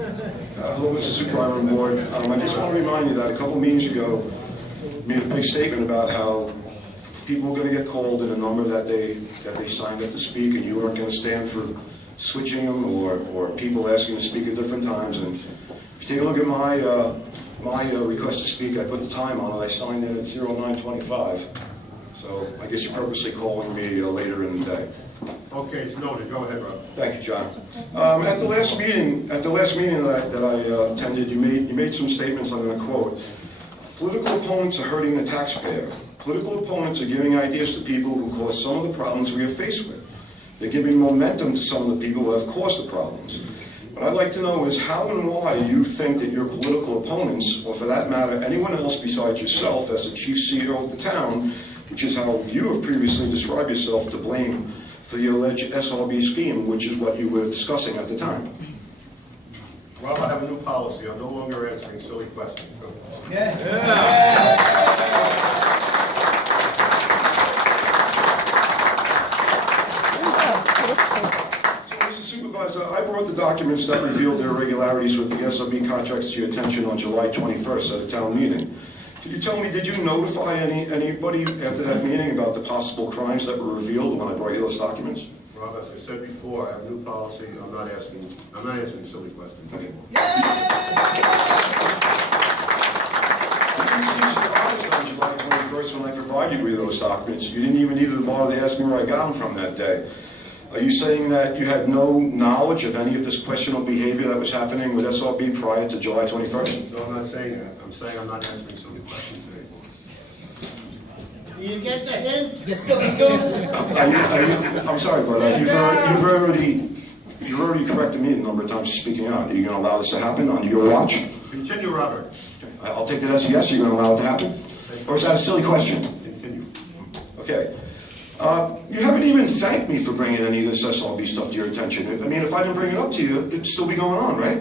Hello, Mr. Supervisor and Board. I just want to remind you that a couple of meetings ago, made a big statement about how people were going to get called in a number that they signed up to speak, and you weren't going to stand for switching them or people asking to speak at different times. And if you take a look at my request to speak, I put the time on it. I signed in at 09:25. So I guess you're purposely calling me later in the day. Okay, it's noted. Go ahead, Rob. Thank you, John. At the last meeting that I attended, you made some statements. I'm going to quote: "Political opponents are hurting the taxpayer. Political opponents are giving ideas to people who cause some of the problems we are faced with. They're giving momentum to some of the people who have caused the problems. What I'd like to know is how and why you think that your political opponents, or for that matter, anyone else besides yourself as the chief CEO of the town, which is how you have previously described yourself, to blame for the alleged SRB scheme, which is what you were discussing at the time." Rob, I have a new policy. I'm no longer answering silly questions. Yeah. Mr. Supervisor, I brought the documents that revealed the irregularities with the SRB contracts to your attention on July 21st at a town meeting. Could you tell me, did you notify anybody after that meeting about the possible crimes that were revealed when I brought you those documents? Rob, as I said before, I have a new policy. I'm not answering silly questions. Okay. You seemed surprised on July 21st when I provided you with those documents. You didn't even bother to ask me where I got them from that day. Are you saying that you had no knowledge of any of this questionable behavior that was happening with SRB prior to July 21st? No, I'm not saying that. I'm saying I'm not answering silly questions anymore. You get the hint? You silly goose. I'm sorry, brother. You've already corrected me a number of times for speaking out. Are you going to allow this to happen under your watch? Continue, Robert. Okay. I'll take that as a yes. You're going to allow it to happen? Or is that a silly question? Continue. Okay. You haven't even thanked me for bringing any of this SRB stuff to your attention. I mean, if I didn't bring it up to you, it'd still be going on, right?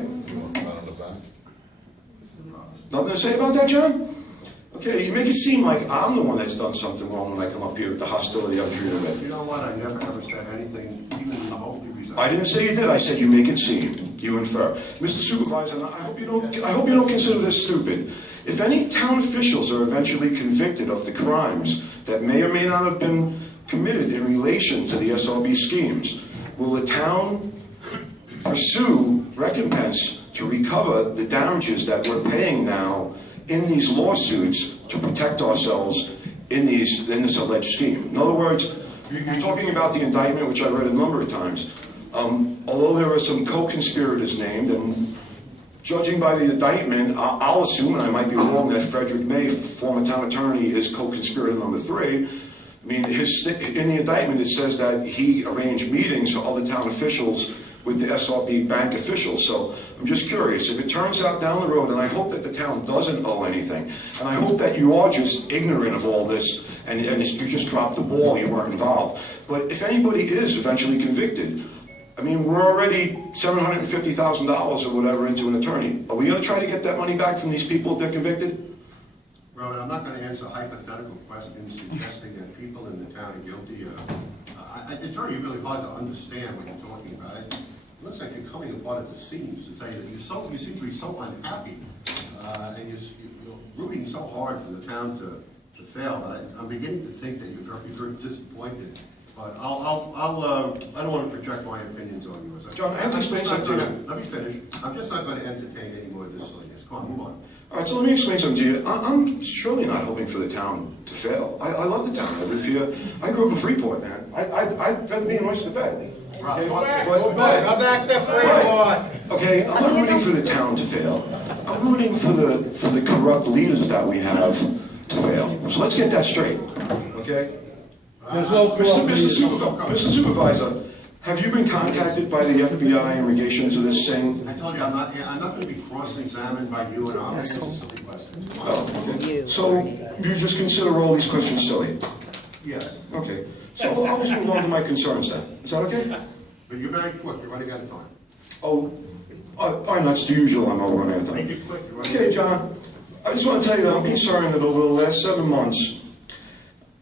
Nothing to say about that, John? Okay, you make it seem like I'm the one that's done something wrong when I come up here with the hostility I'm treated with. You know what? I never ever said anything even remotely resembled. I didn't say you did. I said you make it seem. You infer. Mr. Supervisor, I hope you don't consider this stupid. If any town officials are eventually convicted of the crimes that may or may not have been committed in relation to the SRB schemes, will the town pursue recompense to recover the damages that we're paying now in these lawsuits to protect ourselves in this alleged scheme? In other words, you're talking about the indictment, which I read a number of times. Although there are some co-conspirators named, and judging by the indictment, I'll assume, and I might be wrong, that Frederick May, former town attorney, is co-conspirator number 3. I mean, in the indictment it says that he arranged meetings for other town officials with the SRB bank officials. So I'm just curious, if it turns out down the road, and I hope that the town doesn't owe anything, and I hope that you are just ignorant of all this, and you just dropped the ball, you weren't involved. But if anybody is eventually convicted, I mean, we're already $750,000 or whatever into an attorney. Are we going to try to get that money back from these people if they're convicted? Robert, I'm not going to answer hypothetical questions suggesting that people in the town are guilty. It's very really hard to understand what you're talking about. It looks like you're coming apart at the seams to tell you that you seem to be so unhappy, and you're rooting so hard for the town to fail. But I'm beginning to think that you're very disappointed. But I don't want to project my opinions on you. John, I have to explain something to you. Let me finish. I'm just not going to entertain any more of this silliness. Come on, move on. All right, so let me explain something to you. I'm surely not hoping for the town to fail. I love the town. I live here. I grew up in Freeport, man. I'd rather be in Oyster Bay. Okay, Go back to Freeport. Okay, I'm not rooting for the town to fail. I'm rooting for the corrupt leaders that we have to fail. So let's get that straight. Okay? There's no Mr. Supervisor, have you been contacted by the FBI in relation to this thing? I told you I'm not going to be cross-examined by you, and I'll answer silly questions. Oh, okay. So you just consider all these questions silly? Yes. Okay. So I'll just move on to my concerns then. Is that okay? But you're very quick. You're running out of time. Oh, that's the usual. I'm running out of Make time. it quick. You're running Okay, out of John. I just want to tell you that I'm concerned that over the last 7 months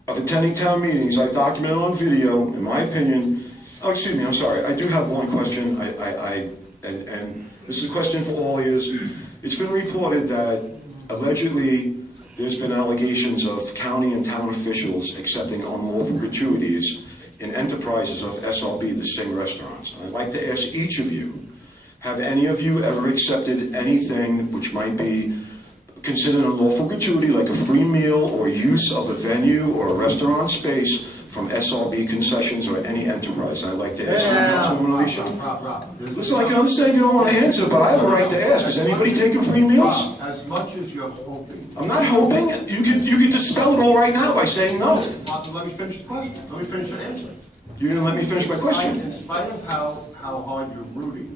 of attending town meetings, I've documented on video, in my opinion. Oh, excuse me. I'm sorry. I do have one question. I and this is a question for all ears. It's been reported that allegedly there's been allegations of county and town officials accepting unlawful gratuities in enterprises of SRB, the Sing restaurants. I'd like to ask each of you, have any of you ever accepted anything which might be considered an unlawful gratuity, like a free meal or use of a venue or a restaurant space from SRB concessions or any enterprise? I'd like to ask you, Councilwoman Alicia. Rob, Listen, I can understand if you don't want to answer, but I have a right to ask. Is anybody taking free meals? Rob, as much as you're hoping. I'm not hoping. You could dispel it all right now by saying no. Let me finish the question. Let me finish the answer. You're going to let me finish my question? In spite of how hard you're rooting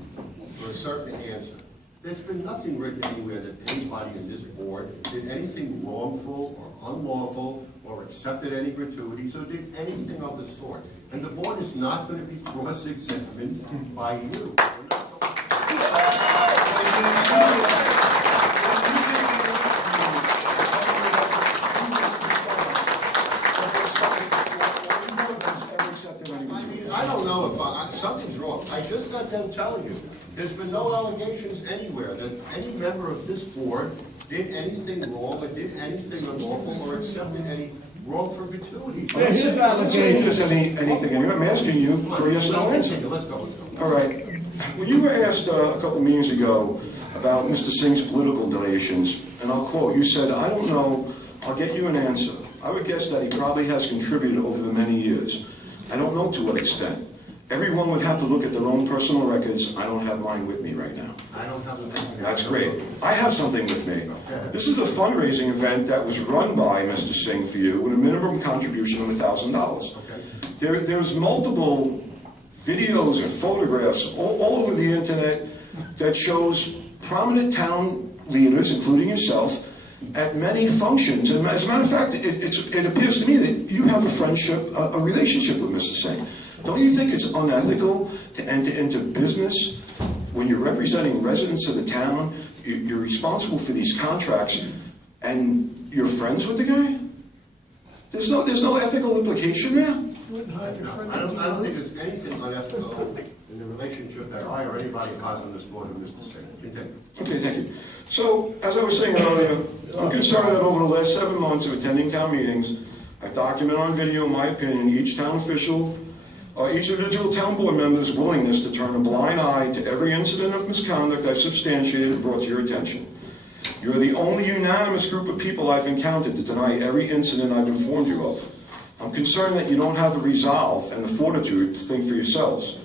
for a certain answer, there's been nothing written anywhere that anybody in this board did anything wrongful or unlawful or accepted any gratuities or did anything of the sort. And the board is not going to be cross-examined by you. I don't know if something's wrong. I just got done telling you, there's been no allegations anywhere that any member of this board did anything wrong or did anything unlawful or accepted any wrongful gratuity. Yeah, his allegations. Anything. I'm asking you for a yes or no answer. Let's go. All right. When you were asked a couple meetings ago about Mr. Singh's political donations, and I'll quote, you said, "I don't know, I'll get you an answer. I would guess that he probably has contributed over the many years. I don't know to what extent. Everyone would have to look at their own personal records. I don't have mine with me right now." I don't have the. That's great. I have something with me. This is a fundraising event that was run by Mr. Singh for you with a minimum contribution of $1,000. There's multiple videos and photographs all over the internet that shows prominent town leaders, including yourself, at many functions. And as a matter of fact, it appears to me that you have a relationship with Mr. Singh. Don't you think it's unethical to enter into business when you're representing residents of the town, you're responsible for these contracts, and you're friends with the guy? There's no ethical implication there? I don't think there's anything unethical in the relationship that I or anybody has on this board with Mr. Singh. Continue. Okay, thank you. So, as I was saying earlier, I'm concerned that over the last 7 months of attending town meetings, I've documented on video, in my opinion, each town official, each individual town board member's willingness to turn a blind eye to every incident of misconduct I've substantiated and brought to your attention. You're the only unanimous group of people I've encountered to deny every incident I've informed you of. I'm concerned that you don't have the resolve and the fortitude to think for yourselves.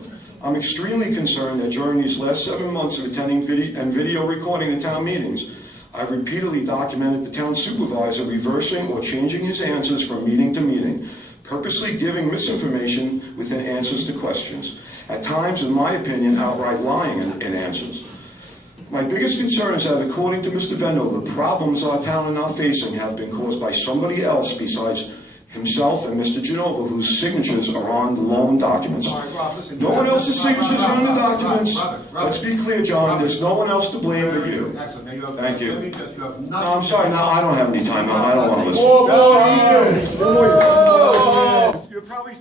I'm extremely concerned that during these last 7 months of attending video recording the town meetings, I've repeatedly documented the town supervisor reversing or changing his answers from meeting to meeting, purposely giving misinformation within answers to questions, at times, in my opinion, outright lying in answers. My biggest concern is that, according to Mr. Venditto, the problems our town are now facing have been caused by somebody else besides himself and Mr. Genova, whose signatures are on the loan documents. All right, Rob, listen, No one else's signatures are on the documents. Robert, Let's be clear, John, there's no one else to blame but you. Excellent. Thank you. Let me just, you have nothing. No, I'm sorry, no, I don't have any time now, I don't want to listen. Whoa, whoa, whoa. You're probably